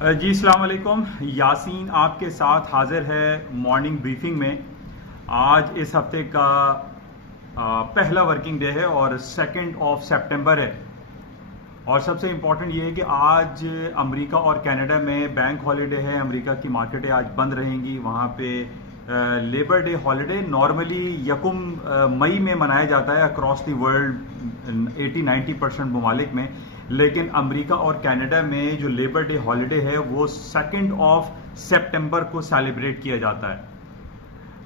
जी अस्सलाम वालेकुम। यासीन आपके साथ हाजिर है मॉर्निंग ब्रीफिंग में। आज इस हफ्ते का पहला वर्किंग डे है और 2 सितंबर है। और सबसे इम्पॉर्टेंट ये है कि आज अमेरिका और कनाडा में बैंक हॉलिडे है। अमेरिका की मार्केटें आज बंद रहेंगी। वहाँ पे लेबर डे हॉलिडे नॉर्मली यकुम मई में मनाया जाता है अक्रॉस द वर्ल्ड 80-90% ममालिक में, लेकिन अमेरिका और कनाडा में जो लेबर डे हॉलिडे है वो 2 सितंबर को सेलिब्रेट किया जाता है।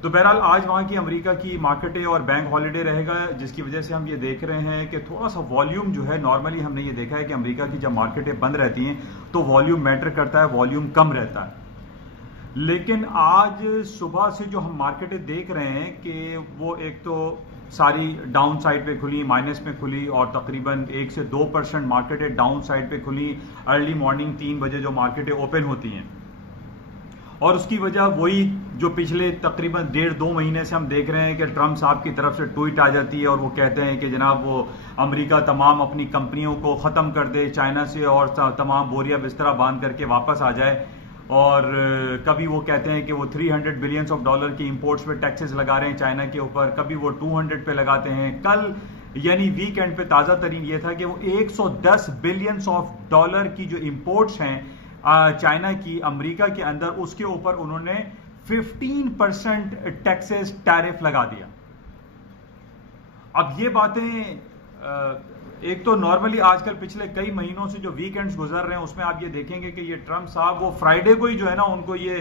तो बहरहाल आज वहाँ की अमेरिका की मार्केटें और बैंक हॉलिडे रहेगा, जिसकी वजह से हम ये देख रहे हैं कि थोड़ा सा वॉल्यूम जो है, नॉर्मली हमने ये देखा है कि अमेरिका की जब मार्केटें बंद रहती हैं तो वॉल्यूम मैटर करता है, वॉल्यूम कम रहता है। लेकिन आज सुबह से जो हम मार्केटें देख रहे हैं कि वो एक तो सारी डाउन साइड पे खुली, माइनस में खुली और तकरीबन 1 से 2% मार्केटें डाउन साइड पे खुली अर्ली मॉर्निंग 3 बजे जो मार्केटें ओपन होती हैं। और उसकी वजह वही जो पिछले तकरीबन 1.5-2 महीने से हम देख रहे हैं कि ट्रंप साहब की तरफ से ट्वीट आ जाती है और वो कहते हैं कि जनाब वो अमेरिका तमाम अपनी कंपनियों को ख़त्म कर दे चाइना से और तमाम बोरिया बिस्तरा बांध करके वापस आ जाए। और कभी वो कहते हैं कि वो $300 बिलियन की इंपोर्ट्स पे टैक्सेस लगा रहे हैं चाइना के ऊपर, कभी वो 200 पे लगाते हैं। कल यानी वीकेंड पे ताज़ा तरीन ये था कि वो $110 बिलियन की जो इंपोर्ट्स हैं चाइना की अमेरिका के अंदर, उसके ऊपर उन्होंने 15% टैक्सेस टैरिफ लगा दिया। अब ये बातें एक तो नॉर्मली आजकल पिछले कई महीनों से जो वीकेंड्स गुजर रहे हैं उसमें आप ये देखेंगे कि ये ट्रंप साहब वो फ्राइडे को ही जो है ना उनको ये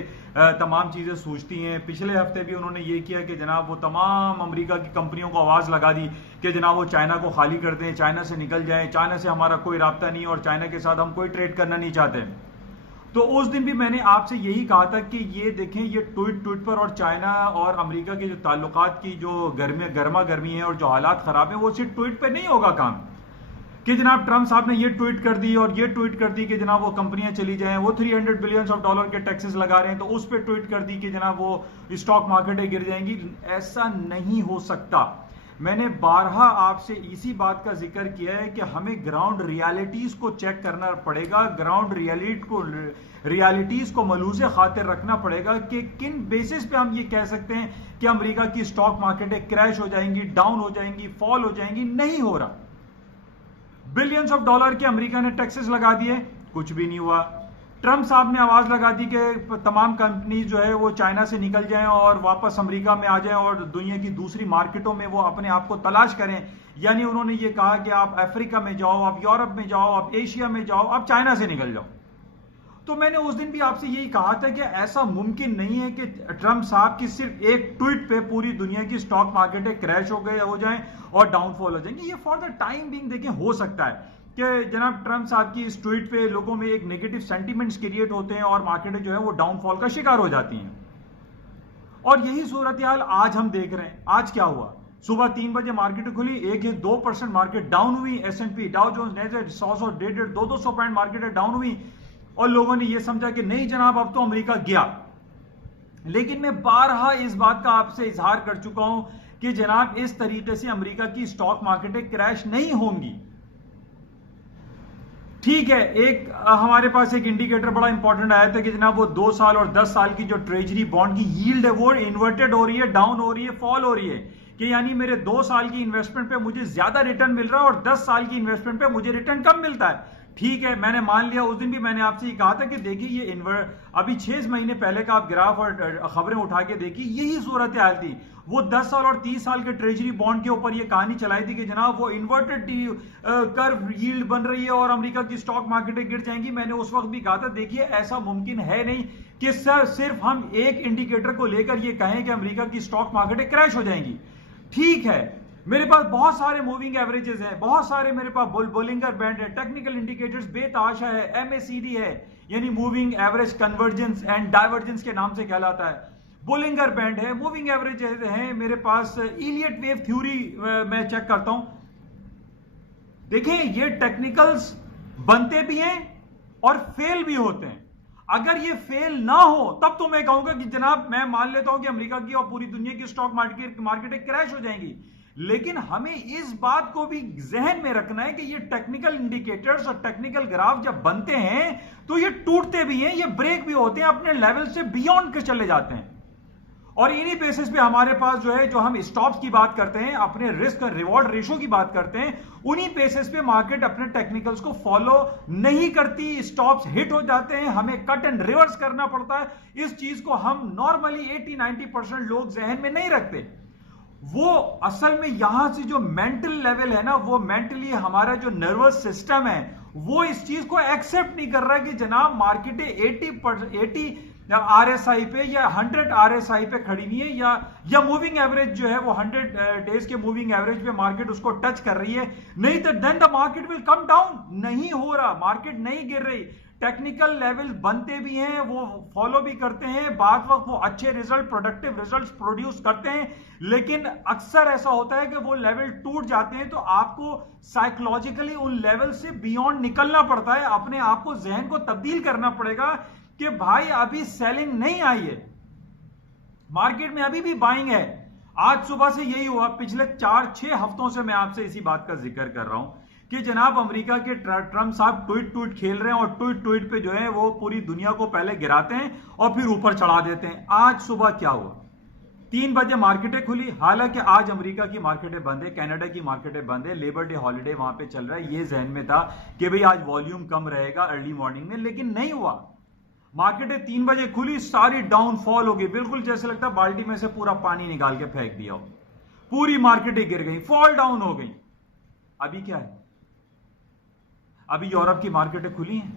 तमाम चीजें सूझती हैं। पिछले हफ्ते भी उन्होंने ये किया कि जनाब वो तमाम अमेरिका की कंपनियों को आवाज लगा दी कि जनाब वो चाइना को खाली कर दें, चाइना से निकल जाएं, चाइना से हमारा कोई राब्ता नहीं और चाइना के साथ हम कोई ट्रेड करना नहीं चाहते। तो उस दिन भी मैंने आपसे यही कहा था कि ये देखें, ये ट्वीट पर और चाइना और अमेरिका के जो ताल्लुकात की जो गर्मा गर्मी है और जो हालात खराब है वो सिर्फ ट्वीट पे नहीं होगा काम कि जनाब ट्रंप साहब ने ये ट्वीट कर दी और ये ट्वीट कर दी कि जनाब वो कंपनियां चली जाएं, वो $300 बिलियन के टैक्सेस लगा रहे हैं तो उस पर ट्वीट कर दी कि जनाब वो स्टॉक मार्केटें गिर जाएंगी। ऐसा नहीं हो सकता। मैंने बारहा आपसे इसी बात का जिक्र किया है कि हमें ग्राउंड रियलिटीज को चेक करना पड़ेगा, ग्राउंड रियलिटीज को मलूज़े खातिर रखना पड़ेगा कि किन बेसिस पे हम ये कह सकते हैं कि अमेरिका की स्टॉक मार्केटें क्रैश हो जाएंगी, डाउन हो जाएंगी, फॉल हो जाएंगी। नहीं हो रहा। बिलियंस ऑफ डॉलर के अमेरिका ने टैक्सेस लगा दिए, कुछ भी नहीं हुआ। ट्रंप साहब ने आवाज लगा दी कि तमाम कंपनी जो है वो चाइना से निकल जाएं और वापस अमेरिका में आ जाएं और दुनिया की दूसरी मार्केटों में वो अपने आप को तलाश करें। यानी उन्होंने ये कहा कि आप अफ्रीका में जाओ, आप यूरोप में जाओ, आप एशिया में जाओ, आप चाइना से निकल जाओ। तो मैंने उस दिन भी आपसे यही कहा था कि ऐसा मुमकिन नहीं है कि ट्रंप साहब की सिर्फ एक ट्वीट पे पूरी दुनिया की स्टॉक मार्केटें क्रैश हो जाएं और डाउनफॉल हो जाएंगी। ये फॉर द टाइम बीइंग देखें हो सकता है कि जनाब ट्रंप साहब की इस ट्वीट पे लोगों में एक नेगेटिव सेंटिमेंट्स क्रिएट होते हैं और मार्केटें जो है वो डाउनफॉल का शिकार हो जाती हैं। और यही सूरत हाल आज हम देख रहे हैं। आज क्या हुआ? सुबह 3 बजे मार्केट खुली, 1-2% मार्केट डाउन हुई। S&P, Dow Jones, Nasdaq, 100, 150, 200 point market down हुई और लोगों ने यह समझा कि नहीं जनाब अब तो अमेरिका गया। लेकिन मैं बारहा इस बात का आपसे इजहार कर चुका हूं कि जनाब इस तरीके से अमेरिका की स्टॉक मार्केटें क्रैश नहीं होंगी। ठीक है, एक हमारे पास एक इंडिकेटर बड़ा इंपॉर्टेंट आया था कि जनाब वो 2 साल और 10 साल की जो ट्रेजरी बॉन्ड की यील्ड है वो इन्वर्टेड हो रही है, डाउन हो रही है, फॉल हो रही है, कि यानी मेरे 2 साल की इन्वेस्टमेंट पे मुझे ज्यादा रिटर्न मिल रहा है और 10 साल की इन्वेस्टमेंट पे मुझे रिटर्न कम मिलता है। ठीक है, मैंने मान लिया। उस दिन भी मैंने आपसे ये कहा था कि देखिए ये अभी 6 महीने पहले का आप ग्राफ और खबरें उठा के देखिए, यही सूरत हाल थी। वो 10 साल और 30 साल के ट्रेजरी बॉन्ड के ऊपर ये कहानी चलाई थी कि जनाब वो इन्वर्टेड कर्व यील्ड बन रही है और अमेरिका की स्टॉक मार्केटें गिर जाएंगी। मैंने उस वक्त भी कहा था देखिए ऐसा मुमकिन है नहीं कि सिर्फ हम एक इंडिकेटर को लेकर ये कहें कि अमेरिका की स्टॉक मार्केटें क्रैश हो जाएंगी। ठीक है, मेरे पास बहुत सारे मूविंग एवरेजेस हैं, बहुत सारे मेरे पास बोलिंगर बैंड है, टेक्निकल इंडिकेटर्स बेताशा है, MACD है, यानी moving average convergence and divergence के नाम से कहलाता है। बोलिंगर बैंड है, मूविंग एवरेज है मेरे पास, इलियट वेव थ्योरी मैं चेक करता हूं। देखें ये टेक्निकल्स बनते भी हैं और फेल भी होते हैं। अगर ये फेल ना हो तब तो मैं कहूंगा कि जनाब मैं मान लेता हूं कि अमेरिका की और पूरी दुनिया की स्टॉक मार्केटें क्रैश हो जाएंगी। लेकिन हमें इस बात को भी जहन में रखना है कि ये टेक्निकल इंडिकेटर्स और टेक्निकल ग्राफ जब बनते हैं तो ये टूटते भी हैं, ये ब्रेक भी होते हैं, अपने लेवल से बियॉन्ड के चले जाते हैं। और इन्हीं बेसिस पे हमारे पास जो है, जो हम स्टॉप्स की बात करते हैं, अपने रिस्क और रिवॉर्ड रेशो की बात करते हैं, उन्हीं बेसिस पे मार्केट अपने टेक्निकल्स को फॉलो नहीं करती, स्टॉप्स हिट हो जाते हैं, हमें कट एंड रिवर्स करना पड़ता है। इस चीज को हम नॉर्मली 80-90% लोग जहन में नहीं रखते। वो असल में यहां से जो मेंटल लेवल है ना, वो मेंटली हमारा जो नर्वस सिस्टम है वो इस चीज को एक्सेप्ट नहीं कर रहा है कि जनाब मार्केट 80 आरएसआई पे या 100 आरएसआई पे खड़ी हुई है, या मूविंग एवरेज जो है वो 100 डेज के मूविंग एवरेज पे मार्केट उसको टच कर रही है, नहीं तो then the market will come down. नहीं हो रहा, मार्केट नहीं गिर रही, टेक्निकल लेवल बनते भी हैं, वो फॉलो भी करते हैं, बाद वक्त वो अच्छे रिजल्ट, प्रोडक्टिव रिजल्ट्स प्रोड्यूस करते हैं, लेकिन अक्सर ऐसा होता है कि वो लेवल टूट जाते हैं। तो आपको साइकोलॉजिकली उन लेवल से बियॉन्ड निकलना पड़ता है, अपने आप को, जहन को तब्दील करना पड़ेगा कि भाई अभी सेलिंग नहीं आई है, मार्केट में अभी भी बाइंग है। आज सुबह से यही हुआ, पिछले 4-6 हफ्तों से मैं आपसे इसी बात का जिक्र कर रहा हूं कि जनाब अमेरिका के ट्रंप साहब ट्वीट खेल रहे हैं, और ट्वीट पे जो है वो पूरी दुनिया को पहले गिराते हैं और फिर ऊपर चढ़ा देते हैं। आज सुबह क्या हुआ, 3 बजे मार्केटें खुली, हालांकि आज अमेरिका की मार्केटें बंद है, कनाडा की मार्केटें बंद है, लेबर डे हॉलिडे वहां पे चल रहा है, ये जहन में था कि भाई आज वॉल्यूम कम रहेगा अर्ली मॉर्निंग में, लेकिन नहीं हुआ। मार्केटें 3 बजे खुली, सारी डाउनफॉल हो गई, बिल्कुल जैसे लगता है बाल्टी में से पूरा पानी निकाल के फेंक दिया हो, पूरी मार्केटें गिर गई, फॉल डाउन हो गई। अभी क्या है, अभी यूरोप की मार्केटें खुली हैं,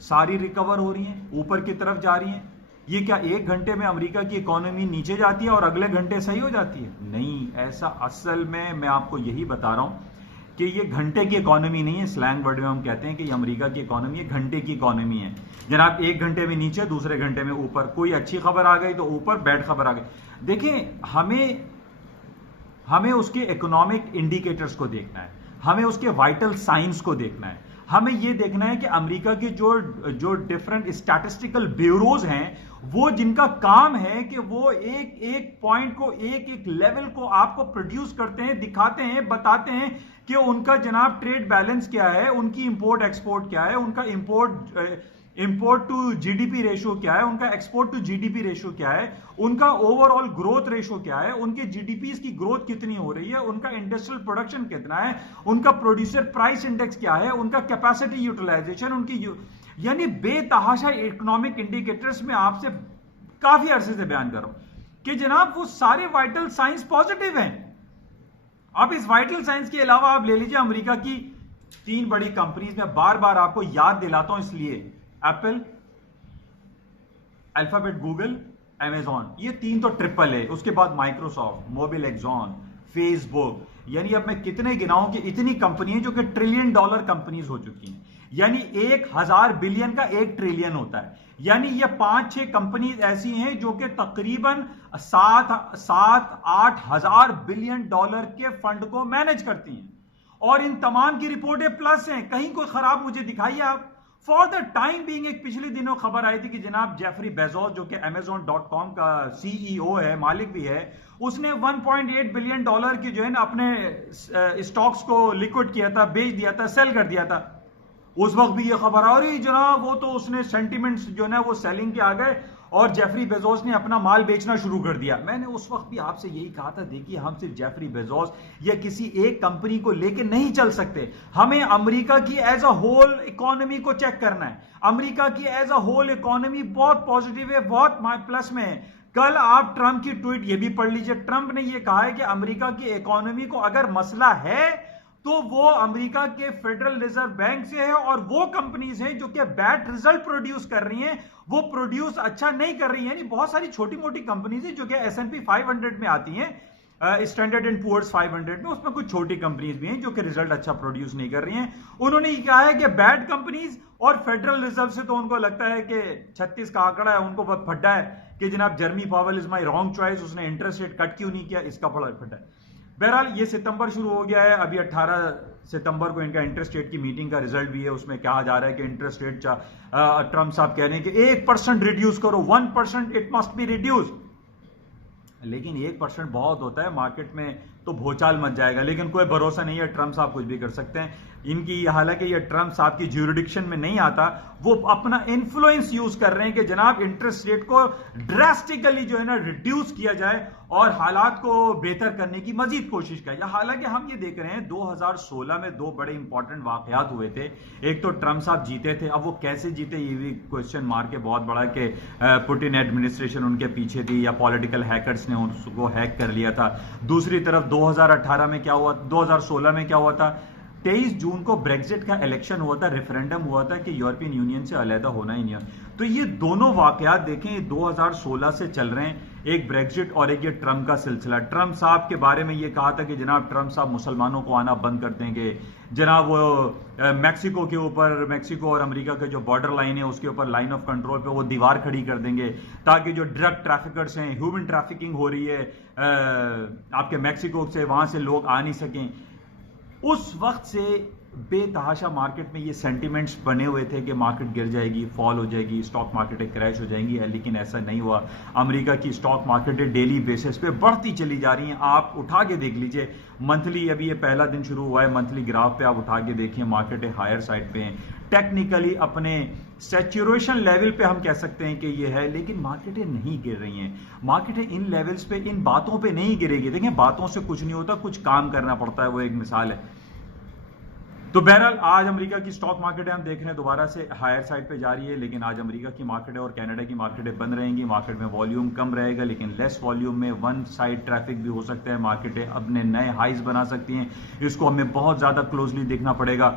सारी रिकवर हो रही हैं, ऊपर की तरफ जा रही हैं। ये क्या 1 घंटे में अमेरिका की इकोनॉमी नीचे जाती है और अगले घंटे सही हो जाती है? नहीं, ऐसा असल में मैं आपको यही बता रहा हूं कि ये घंटे की इकोनॉमी नहीं है। स्लैंग वर्ड में हम कहते हैं कि अमेरिका की इकोनॉमी है, घंटे की इकोनॉमी है जनाब। 1 घंटे में नीचे, दूसरे घंटे में ऊपर, कोई अच्छी खबर आ गई तो ऊपर, बैड खबर आ गई। देखें, हमें उसके इकोनॉमिक इंडिकेटर्स को देखना है, हमें उसके वाइटल साइंस को देखना है, हमें यह देखना है कि अमेरिका के जो डिफरेंट स्टैटिस्टिकल ब्यूरोज हैं, वो जिनका काम है कि वो एक एक पॉइंट को, एक एक लेवल को आपको प्रोड्यूस करते हैं, दिखाते हैं, बताते हैं कि उनका जनाब ट्रेड बैलेंस क्या है, उनकी इंपोर्ट एक्सपोर्ट क्या है, उनका इंपोर्ट टू जीडीपी रेशियो क्या है, उनका एक्सपोर्ट टू जीडीपी रेशियो क्या है, उनका ओवरऑल ग्रोथ रेशियो क्या है, उनके जीडीपी की ग्रोथ कितनी हो रही है, उनका इंडस्ट्रियल प्रोडक्शन कितना है, उनका प्रोड्यूसर प्राइस इंडेक्स क्या है, उनका कैपेसिटी यूटिलाइजेशन, उनकी यानी बेतहाशा इकोनॉमिक इंडिकेटर्स में आपसे काफी अरसे से बयान कर रहा हूं कि जनाब वो सारे वाइटल साइंस पॉजिटिव हैं। अब इस वाइटल साइंस के अलावा आप ले लीजिए अमेरिका की 3 बड़ी कंपनीज, मैं बार बार आपको याद दिलाता हूं इसलिए, एप्पल, अल्फाबेट, गूगल, अमेजॉन, ये 3 तो ट्रिपल है। उसके बाद माइक्रोसॉफ्ट, मोबिल, एक्सॉन, फेसबुक, यानी अब मैं कितने गिनाऊं कि इतनी कंपनी जो कि $1 ट्रिलियन कंपनीज हो चुकी हैं। यानी 1000 बिलियन का 1 ट्रिलियन होता है, यानी ये 5-6 कंपनीज ऐसी हैं जो कि तकरीबन 7-8 हजार बिलियन डॉलर के फंड को मैनेज करती हैं, और इन तमाम की रिपोर्टें प्लस हैं, कहीं कोई खराब मुझे दिखाइए आप। फॉर द टाइम बीइंग एक पिछले दिनों खबर आई थी कि जनाब जेफरी बेजोस जो कि Amazon.com का CEO है, मालिक भी है, उसने $1.8 बिलियन की जो है ना अपने स्टॉक्स को लिक्विड किया था, बेच दिया था, सेल कर दिया था। उस वक्त भी ये खबर आ रही जनाब वो तो उसने सेंटिमेंट्स जो है वो सेलिंग के आ गए और जेफरी बेजोस ने अपना माल बेचना शुरू कर दिया। मैंने उस वक्त भी आपसे यही कहा था, देखिए हम सिर्फ जेफरी बेजोस या किसी एक कंपनी को लेके नहीं चल सकते, हमें अमेरिका की एज अ होल इकोनॉमी को चेक करना है। अमेरिका की एज अ होल इकोनॉमी बहुत पॉजिटिव है, बहुत प्लस में है। कल आप ट्रंप की ट्वीट ये भी पढ़ लीजिए, ट्रंप ने ये कहा है कि अमेरिका की इकोनॉमी को अगर मसला है तो वो अमेरिका के फेडरल रिजर्व बैंक से है, और वो कंपनीज हैं जो कि बैड रिजल्ट प्रोड्यूस कर रही हैं, वो प्रोड्यूस अच्छा नहीं कर रही हैं। यानी बहुत सारी छोटी मोटी कंपनीज हैं जो कि S&P 500 में आती हैं, स्टैंडर्ड एंड पुअर्स 500 में, उसमें कुछ छोटी कंपनीज भी हैं जो कि रिजल्ट अच्छा प्रोड्यूस नहीं कर रही हैं। उन्होंने ये कहा है कि बैड कंपनीज और फेडरल रिजर्व से तो उनको लगता है कि 36 का आंकड़ा है, उनको बहुत फड्डा है कि जनाब Jerome Powell is my wrong choice, उसने इंटरेस्ट रेट कट क्यों नहीं किया, इसका बड़ा फड्डा है। बहरहाल ये सितंबर शुरू हो गया है, अभी 18 सितंबर को इनका इंटरेस्ट रेट की मीटिंग का रिजल्ट भी है, उसमें कहा जा रहा है कि इंटरेस्ट रेट ट्रंप साहब कह रहे हैं कि 1% रिड्यूस करो, 1% इट मस्ट बी रिड्यूस। लेकिन 1% बहुत होता है, मार्केट में तो भूचाल मच जाएगा। लेकिन कोई भरोसा नहीं है, ट्रंप साहब कुछ भी कर सकते हैं। इनकी हालांकि ये ट्रंप साहब की ज्यूरिडिक्शन में नहीं आता, वो अपना इन्फ्लुएंस यूज कर रहे हैं कि जनाब इंटरेस्ट रेट को ड्रास्टिकली जो है ना रिड्यूस किया जाए और हालात को बेहतर करने की मजीद कोशिश की जाए। हालांकि हम ये देख रहे हैं 2016 में दो बड़े इंपॉर्टेंट वाकयात हुए थे। एक तो ट्रंप साहब जीते थे, अब वो कैसे जीते ये भी क्वेश्चन मार्क है बहुत बड़ा कि पुतिन एडमिनिस्ट्रेशन उनके पीछे थी या पॉलिटिकल हैकर्स ने उसको हैक कर लिया था। दूसरी तरफ 2018 में क्या हुआ, 2016 में क्या हुआ था, 23 जून को ब्रेक्जिट का इलेक्शन हुआ था, रेफरेंडम हुआ था कि यूरोपियन यूनियन से अलहदा होना ही नहीं है। तो ये दोनों वाकयात देखें 2016 से चल रहे हैं, एक ब्रेक्जिट और एक ये ट्रंप का सिलसिला। ट्रंप साहब के बारे में ये कहा था कि जनाब ट्रंप साहब मुसलमानों को आना बंद कर देंगे, जनाब वो मैक्सिको के ऊपर, मैक्सिको और अमेरिका के जो बॉर्डर लाइन है उसके ऊपर लाइन ऑफ कंट्रोल पे वो दीवार खड़ी कर देंगे ताकि जो ड्रग ट्रैफिकर्स हैं, ह्यूमन ट्रैफिकिंग हो रही है आपके मैक्सिको से, वहां से लोग आ नहीं सकें। उस वक्त से बेतहाशा मार्केट में ये सेंटिमेंट्स बने हुए थे कि मार्केट गिर जाएगी, फॉल हो जाएगी, स्टॉक मार्केट क्रैश हो जाएंगी, लेकिन ऐसा नहीं हुआ। अमेरिका की स्टॉक मार्केट डेली बेसिस पे बढ़ती चली जा रही हैं। आप उठा के देख लीजिए मंथली, अभी ये पहला दिन शुरू हुआ है, मंथली ग्राफ पे आप उठा के देखिए मार्केटें हायर साइड पे हैं। टेक्निकली अपने सैचुरेशन लेवल पे हम कह सकते हैं कि ये है, लेकिन मार्केटें नहीं गिर रही हैं। मार्केटें इन लेवल्स पे, इन बातों पे नहीं गिरेगी। देखिए बातों से कुछ नहीं होता, कुछ काम करना पड़ता है, वो एक मिसाल है। तो बहरहाल आज अमेरिका की स्टॉक मार्केट हम देख रहे हैं दोबारा से हायर साइड पे जा रही है, लेकिन आज अमेरिका की मार्केट है और कनाडा की मार्केटें बंद रहेंगी। मार्केट में वॉल्यूम कम रहेगा, लेकिन लेस वॉल्यूम में वन साइड ट्रैफिक भी हो सकता है। मार्केटें अपने नए हाइज बना सकती हैं, इसको हमें बहुत ज्यादा क्लोजली देखना पड़ेगा।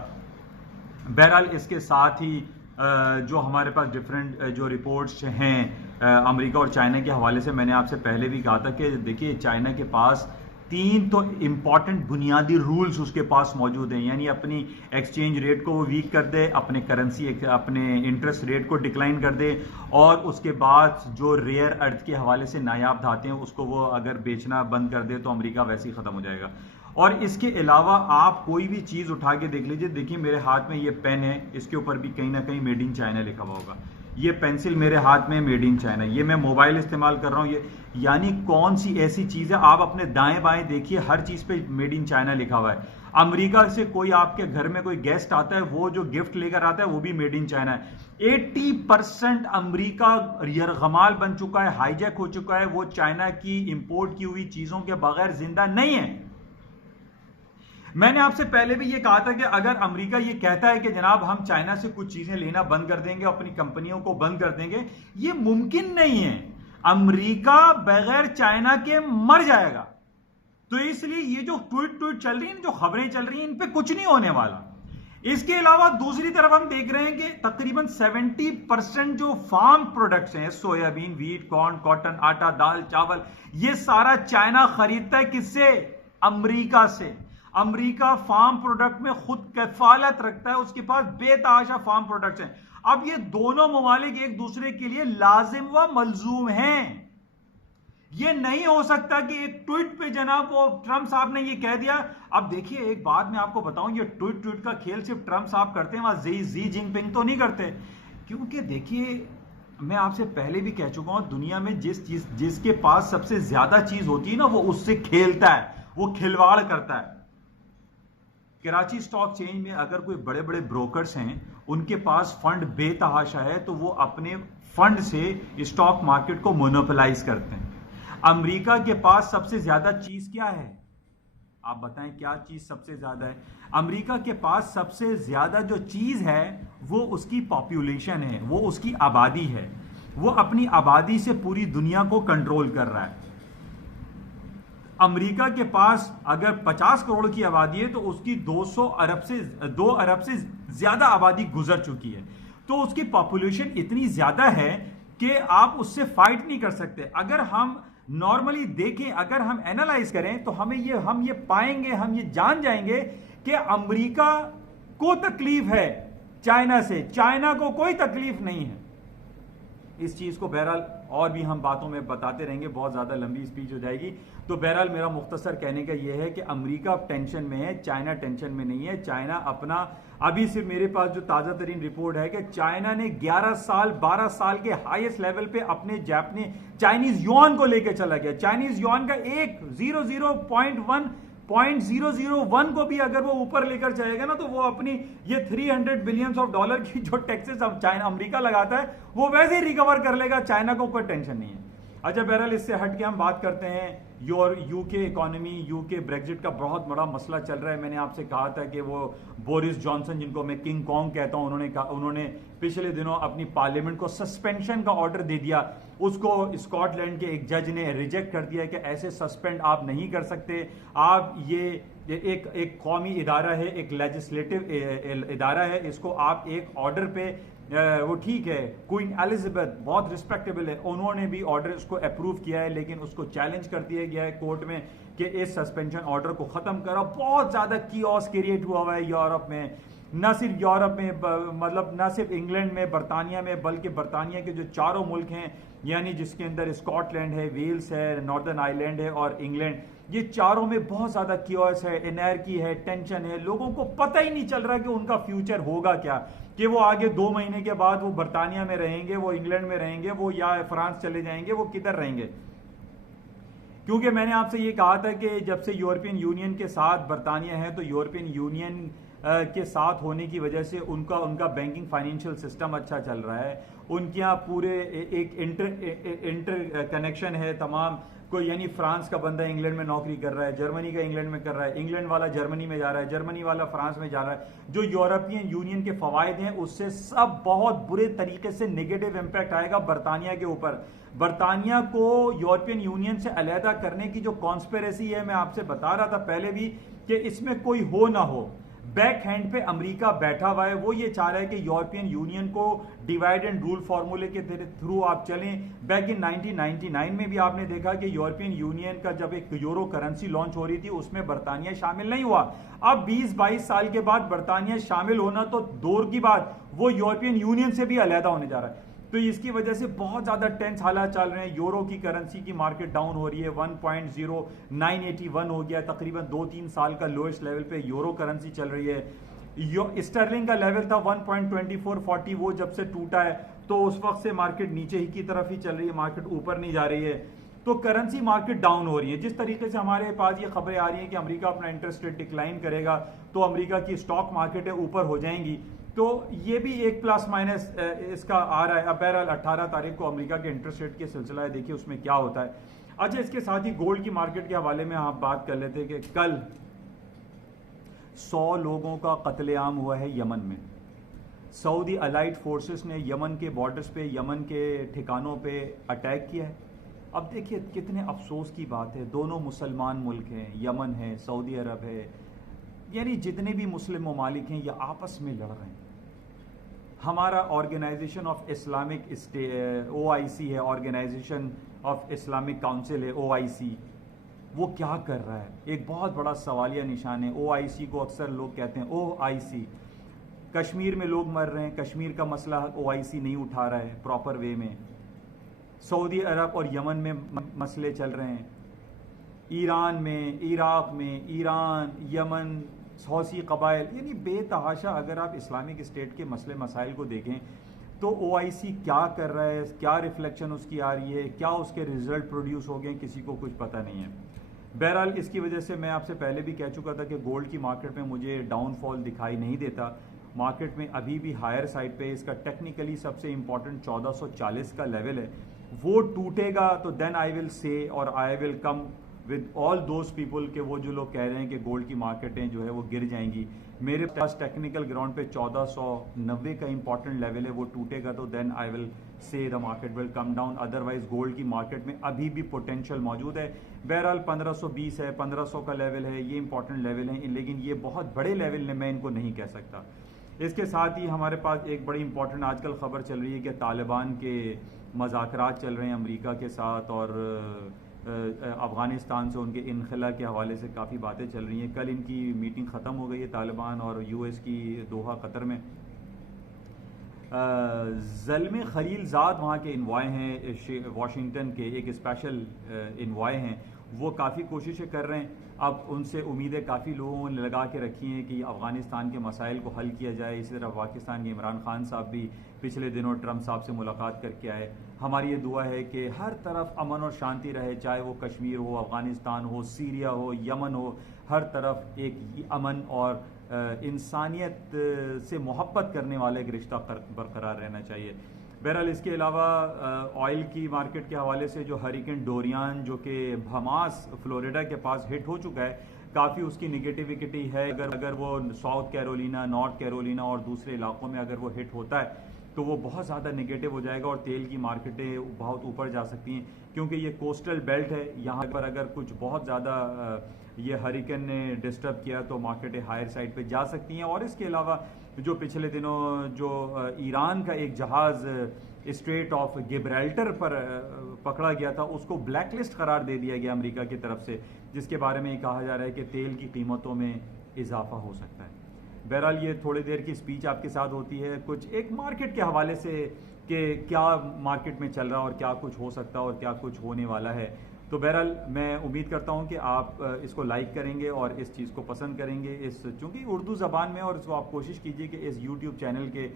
बहरहाल इसके साथ ही जो हमारे पास डिफरेंट जो रिपोर्ट्स हैं अमेरिका और चाइना के हवाले से, मैंने आपसे पहले भी कहा था कि देखिए चाइना के पास 3 तो इंपॉर्टेंट बुनियादी रूल्स उसके पास मौजूद हैं, यानी अपनी एक्सचेंज रेट को वो वीक कर दे, अपने करेंसी, अपने इंटरेस्ट रेट को डिक्लाइन कर दे, और उसके बाद जो रेयर अर्थ के हवाले से नायाब धातें हैं उसको वो अगर बेचना बंद कर दे तो अमेरिका वैसे ही खत्म हो जाएगा। और इसके अलावा आप कोई भी चीज उठा के देख लीजिए, देखिए मेरे हाथ में ये पेन है, इसके ऊपर भी कहीं ना कहीं मेड इन चाइना लिखा हुआ होगा। ये पेंसिल मेरे हाथ में मेड इन चाइना, ये मैं मोबाइल इस्तेमाल कर रहा हूं, ये यानी कौन सी ऐसी चीज है, आप अपने दाएं बाएं देखिए हर चीज पे मेड इन चाइना लिखा हुआ है। अमेरिका से कोई आपके घर में कोई गेस्ट आता है, वो जो गिफ्ट लेकर आता है वो भी मेड इन चाइना है। 80% अमेरिका यरगमाल बन चुका है, हाईजैक हो चुका है, वो चाइना की इंपोर्ट की हुई चीजों के बगैर जिंदा नहीं है। मैंने आपसे पहले भी ये कहा था कि अगर अमेरिका ये कहता है कि जनाब हम चाइना से कुछ चीजें लेना बंद कर देंगे, अपनी कंपनियों को बंद कर देंगे, ये मुमकिन नहीं है। अमेरिका बगैर चाइना के मर जाएगा। तो इसलिए ये जो ट्वीट चल रही है, जो खबरें चल रही हैं, इन पे कुछ नहीं होने वाला। इसके अलावा दूसरी तरफ हम देख रहे हैं कि तकरीबन 70% जो फार्म प्रोडक्ट्स हैं, सोयाबीन, व्हीट, कॉर्न, कॉटन, आटा, दाल, चावल, ये सारा चाइना खरीदता है किससे? अमेरिका से। अमेरिका फार्म प्रोडक्ट में खुद कफालत रखता है, उसके पास बेतहाशा फार्म प्रोडक्ट्स हैं। अब ये दोनों ममालिक एक दूसरे के लिए लाजिम व मलजूम हैं। ये नहीं हो सकता कि एक ट्वीट पे जनाब वो ट्रंप साहब ने ये कह दिया। अब देखिए एक बात मैं आपको बताऊं, ये ट्वीट का खेल सिर्फ ट्रंप साहब करते हैं, वहां जी जिनपिंग तो नहीं करते। क्योंकि देखिए मैं आपसे पहले भी कह चुका हूं, दुनिया में जिसके पास सबसे ज्यादा चीज होती है ना, वो उससे खेलता है, वो खिलवाड़ करता है। कराची स्टॉक चेंज में अगर कोई बड़े बड़े ब्रोकर्स हैं, उनके पास फंड बेतहाशा है, तो वो अपने फंड से स्टॉक मार्केट को मोनोपोलाइज करते हैं। अमेरिका के पास सबसे ज्यादा चीज क्या है? आप बताएं क्या चीज सबसे ज्यादा है? अमेरिका के पास सबसे ज्यादा जो चीज है वो उसकी पॉपुलेशन है, वो उसकी आबादी है। वो अपनी आबादी से पूरी दुनिया को कंट्रोल कर रहा है। अमेरिका के पास अगर 50 करोड़ की आबादी है तो उसकी 2 अरब से ज्यादा आबादी गुजर चुकी है। तो उसकी पॉपुलेशन इतनी ज्यादा है कि आप उससे फाइट नहीं कर सकते। अगर हम नॉर्मली देखें, अगर हम एनालाइज करें, तो हम ये पाएंगे, हम ये जान जाएंगे कि अमेरिका को तकलीफ है चाइना से, चाइना को कोई तकलीफ नहीं है। इस चीज़ को बहरहाल और भी हम बातों में बताते रहेंगे, बहुत ज़्यादा लंबी स्पीच हो जाएगी। तो बहरहाल मेरा मुख्तसर कहने का यह है कि अमेरिका टेंशन में है, चाइना टेंशन में नहीं है। चाइना अपना, अभी सिर्फ मेरे पास जो ताज़ा तरीन रिपोर्ट है कि चाइना ने 11 साल 12 साल के हाईएस्ट लेवल पे अपने चाइनीज युआन को लेकर चला गया। चाइनीज युआन का एक 0.1 को भी अगर वो ऊपर लेकर जाएगा ना, तो वो अपनी ये $300 बिलियन की जो टैक्सेस चाइना अमेरिका लगाता है वो वैसे ही रिकवर कर लेगा। चाइना को कोई टेंशन नहीं है। अच्छा बहरहाल इससे हट के हम बात करते हैं यूके इकोनॉमी, यूके ब्रेग्जिट का बहुत बड़ा मसला चल रहा है। मैंने आपसे कहा था कि वो बोरिस जॉनसन, जिनको मैं किंग कॉन्ग कहता हूं, उन्होंने पिछले दिनों अपनी पार्लियामेंट को सस्पेंशन का ऑर्डर दे दिया। उसको स्कॉटलैंड के एक जज ने रिजेक्ट कर दिया कि ऐसे सस्पेंड आप नहीं कर सकते। आप ये एक कौमी इदारा है, एक लेजिस्लेटिव इदारा है, इसको आप एक ऑर्डर पे वो ठीक है। क्वीन एलिजाबेथ बहुत रिस्पेक्टेबल है, उन्होंने भी ऑर्डर इसको अप्रूव किया है, लेकिन उसको चैलेंज कर दिया गया है कोर्ट में कि इस सस्पेंशन ऑर्डर को खत्म करो। बहुत ज्यादा कियोस क्रिएट हुआ है यूरोप में, न सिर्फ यूरोप में, मतलब न सिर्फ इंग्लैंड में, बरतानिया में, बल्कि बरतानिया के जो चारों मुल्क हैं, यानी जिसके अंदर स्कॉटलैंड है, वेल्स है, नॉर्दर्न आयरलैंड है और इंग्लैंड, ये चारों में बहुत ज्यादा कियोस है, एनर्की है, टेंशन है। लोगों को पता ही नहीं चल रहा कि उनका फ्यूचर होगा क्या, कि वो आगे 2 महीने के बाद वो बरतानिया में रहेंगे, वो इंग्लैंड में रहेंगे, वो या फ्रांस चले जाएंगे, वो किधर रहेंगे। क्योंकि मैंने आपसे ये कहा था कि जब से यूरोपियन यूनियन के साथ बरतानिया है, तो यूरोपियन यूनियन के साथ होने की वजह से उनका बैंकिंग फाइनेंशियल सिस्टम अच्छा चल रहा है। उनके यहाँ पूरे एक इंटर कनेक्शन है तमाम कोई, यानी फ्रांस का बंदा इंग्लैंड में नौकरी कर रहा है, जर्मनी का इंग्लैंड में कर रहा है, इंग्लैंड वाला जर्मनी में जा रहा है, जर्मनी वाला फ्रांस में जा रहा है। जो यूरोपियन यूनियन के फवायद हैं उससे सब बहुत बुरे तरीके से नेगेटिव इंपैक्ट आएगा बरतानिया के ऊपर। बरतानिया को यूरोपियन यूनियन से अलहदा करने की जो कॉन्स्पिरेसी है, मैं आपसे बता रहा था पहले भी कि इसमें कोई हो ना हो, बैक हैंड पे अमेरिका बैठा हुआ है। वो ये चाह रहा है कि यूरोपियन यूनियन को डिवाइड एंड रूल फार्मूले के थ्रू आप चलें। बैक इन 1999 में भी आपने देखा कि यूरोपियन यूनियन का जब एक यूरो करेंसी लॉन्च हो रही थी, उसमें बरतानिया शामिल नहीं हुआ। अब 20-22 साल के बाद बरतानिया शामिल होना तो दूर की बात, वो यूरोपियन यूनियन से भी अलहदा होने जा रहा है। तो इसकी वजह से बहुत ज्यादा टेंस हालात चल रहे हैं। यूरो की करेंसी की मार्केट डाउन हो रही है, 1.0981 हो गया, तकरीबन 2-3 साल का लोएस्ट लेवल पे यूरो करेंसी चल रही है। स्टर्लिंग का लेवल था 1.2440, वो जब से टूटा है तो उस वक्त से मार्केट नीचे ही की तरफ ही चल रही है, मार्केट ऊपर नहीं जा रही है। तो करेंसी मार्केट डाउन हो रही है। जिस तरीके से हमारे पास ये खबरें आ रही हैं कि अमेरिका अपना इंटरेस्ट रेट डिक्लाइन करेगा, तो अमेरिका की स्टॉक मार्केटें ऊपर हो जाएंगी। तो ये भी एक प्लस माइनस इसका आ रहा है। अब बहरहाल 18 तारीख को अमेरिका के इंटरेस्ट रेट के सिलसिला है, देखिए उसमें क्या होता है। अच्छा, इसके साथ ही गोल्ड की मार्केट के हवाले में आप बात कर लेते हैं कि कल 100 लोगों का कत्लेआम हुआ है यमन में। सऊदी अलाइड फोर्सेस ने यमन के बॉर्डर्स पे, यमन के ठिकानों पे अटैक किया है। अब देखिए कितने अफसोस की बात है, दोनों मुसलमान मुल्क हैं, यमन है, सऊदी अरब है, यानी जितने भी मुस्लिम ममालिक हैं ये आपस में लड़ रहे हैं। हमारा ऑर्गेनाइजेशन ऑफ इस्लामिक OIC है, ऑर्गेनाइजेशन ऑफ इस्लामिक काउंसिल है OIC, वो क्या कर रहा है, एक बहुत बड़ा सवालिया निशान है। OIC को अक्सर लोग कहते हैं OIC। कश्मीर में लोग मर रहे हैं, कश्मीर का मसला OIC नहीं उठा रहा है प्रॉपर वे में। सऊदी अरब और यमन में मसले चल रहे हैं, ईरान में, इराक में, ईरान, यमन, हौसी कबाइल, यानी बेतहाशा। अगर आप इस्लामिक स्टेट के मसले मसाइल को देखें तो OIC क्या कर रहा है, क्या रिफ्लेक्शन उसकी आ रही है, क्या उसके रिजल्ट प्रोड्यूस हो गए, किसी को कुछ पता नहीं है। बहरहाल इसकी वजह से मैं आपसे पहले भी कह चुका था कि गोल्ड की मार्केट में मुझे डाउनफॉल दिखाई नहीं देता। मार्केट में अभी भी हायर साइड पे, इसका टेक्निकली सबसे इंपॉर्टेंट 1440 का लेवल है, वो टूटेगा तो देन आई विल से और I will come with all those people के वो जो लोग कह रहे हैं कि गोल्ड की मार्केटें जो है वो गिर जाएंगी। मेरे पास टेक्निकल ग्राउंड पे 1490 का इंपॉर्टेंट लेवल है, वो टूटेगा तो then I will say the market will come down. Otherwise gold की मार्केट में अभी भी पोटेंशियल मौजूद है। बहरहाल 1520 है, 1500 का लेवल है, ये इंपॉर्टेंट लेवल है, लेकिन ये बहुत बड़े लेवल ने मैं इनको नहीं कह सकता। इसके साथ ही हमारे पास एक बड़ी इंपॉर्टेंट आजकल खबर चल रही है कि तालिबान के मज़ाकरात चल रहे हैं अमेरिका के साथ, और अफ़गानिस्तान से उनके इनखला के हवाले से काफ़ी बातें चल रही हैं। कल इनकी मीटिंग ख़त्म हो गई है तालिबान और US की, दोहा कतर में। ज़ल्म खलीलज़ाद वहाँ के इन्वॉय हैं, वाशिंगटन के एक स्पेशल इन्वॉय हैं, वो काफ़ी कोशिशें कर रहे हैं। अब उनसे उम्मीदें काफ़ी लोगों ने लगा के रखी हैं कि अफ़गानिस्तान के मसाइल को हल किया जाए। इसी तरह पाकिस्तान के इमरान खान साहब भी पिछले दिनों ट्रंप साहब से मुलाकात करके आए। हमारी ये दुआ है कि हर तरफ अमन और शांति रहे, चाहे वो कश्मीर हो, अफ़गानिस्तान हो, सीरिया हो, यमन हो, हर तरफ एक अमन और इंसानियत से मोहब्बत करने वाला एक रिश्ता बरकरार रहना चाहिए। बहरहाल इसके अलावा ऑयल की मार्केट के हवाले से जो हरिकेन डोरियान जो कि भमास फ्लोरिडा के पास हिट हो चुका है, काफ़ी उसकी निगेटिविटी है। अगर वो साउथ कैरोलिना, नॉर्थ कैरोलिना और दूसरे इलाकों में अगर वो हिट होता है तो वो बहुत ज़्यादा नेगेटिव हो जाएगा और तेल की मार्केटें बहुत ऊपर जा सकती हैं, क्योंकि ये कोस्टल बेल्ट है। यहाँ पर अगर कुछ बहुत ज़्यादा ये हरिकेन ने डिस्टर्ब किया तो मार्केटें हायर साइड पे जा सकती हैं। और इसके अलावा जो पिछले दिनों जो ईरान का एक जहाज़ स्ट्रेट ऑफ गिब्राल्टर पर पकड़ा गया था, उसको ब्लैकलिस्ट करार दे दिया गया अमेरिका की तरफ से, जिसके बारे में ये कहा जा रहा है कि तेल की कीमतों में इजाफा हो सकता है। बहरहाल ये थोड़ी देर की स्पीच आपके साथ होती है कुछ एक मार्केट के हवाले से कि क्या मार्केट में चल रहा है और क्या कुछ हो सकता है और क्या कुछ होने वाला है। तो बहरहाल मैं उम्मीद करता हूं कि आप इसको लाइक करेंगे और इस चीज़ को पसंद करेंगे, चूँकि उर्दू ज़बान में, और इसको आप कोशिश कीजिए कि इस यूट्यूब चैनल के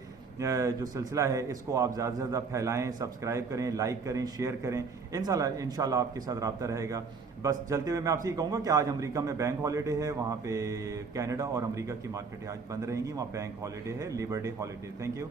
जो सिलसिला है इसको आप ज़्यादा से ज़्यादा फैलाएं, सब्सक्राइब करें, लाइक करें, शेयर करें। इंशाल्लाह आपके साथ रब्ता रहेगा। बस चलते हुए मैं आपसे ये कहूँगा कि आज अमेरिका में बैंक हॉलीडे है, वहाँ पे कनाडा और अमेरिका की मार्केटें आज बंद रहेंगी, वहाँ बैंक हॉलीडे है, labour day holiday. Thank you.